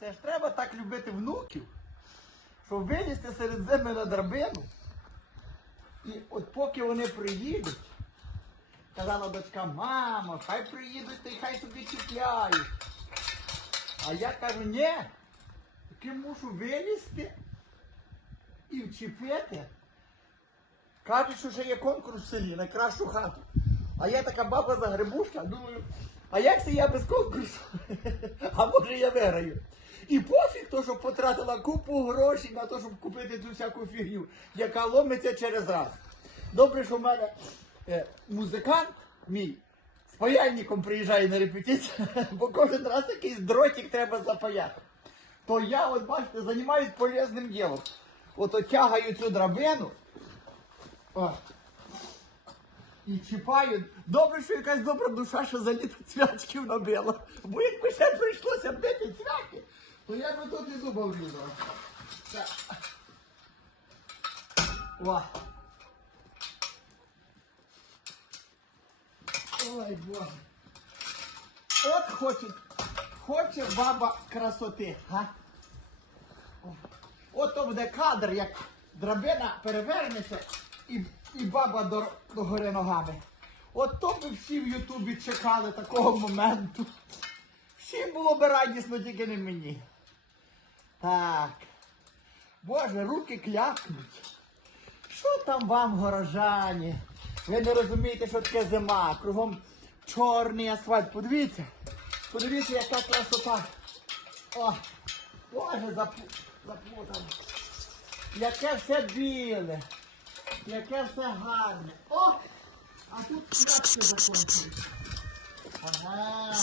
Це ж треба так любити внуків, щоб вилізти серед зими на драбину. І от поки вони приїдуть, казала дочка, мамо, хай приїдуть та й хай собі чіпляють. А я кажу, ні, таки мушу вилізти і вчепити. Кажуть, що ще є конкурс в селі на кращу хату. А я така баба загребушка, думаю, а як це я без конкурсу? А може я виграю? І пофіг то, що потратила купу грошей на те, щоб купити цю всяку фігню, яка ломиться через раз. Добре, що в мене е, музикант мій з паяльником приїжджає на репетицію, бо кожен раз якийсь дротик треба запаяти. То я, от бачите, займаюсь полезним ділом. От тягаю цю драбину. О, і чіпаю. Добре, що якась добра душа, що за літо цвячків набила. Бо якби ще прийшлося бити цвяки, то я би тут і зуба. Так. О. Ой, Боже. От хоче, хоче баба красоти, га? О. От то буде кадр, як драбина перевернеться і, і баба до, до гори ногами. От то би всі в Ютубі чекали такого моменту. Всім було би радісно, тільки не мені. Так. Боже, руки клякнуть. Що там вам, горожані? Ви не розумієте, що таке зима. Кругом чорний асфальт. Подивіться. Подивіться, яка красота. О, Боже, запу... заплутано. Яке все біле. Яке все гарне. О! А тут пляшки закончились. Ага.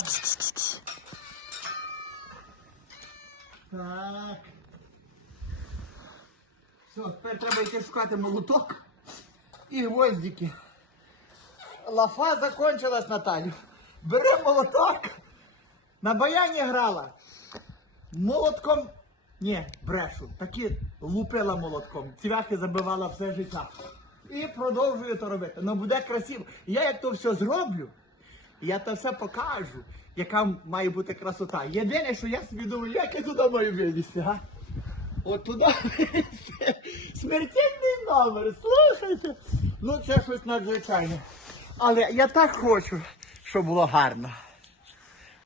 Так. Все, тепер треба йти шукати молоток і гвоздики. Лафа закончилась, Наталю. Бери молоток. На баяні грала. Молотком. Ні, брешу. Таки лупила молотком. Цвяхи забивала все життя. І продовжую то робити. Ну буде красиво. Я як то все зроблю, я то все покажу, яка має бути красота. Єдине, що я собі думаю, як я туди маю вилізти, га? От туди вилізти. Смертельний номер, слухайте. Ну це щось надзвичайне. Але я так хочу, щоб було гарно.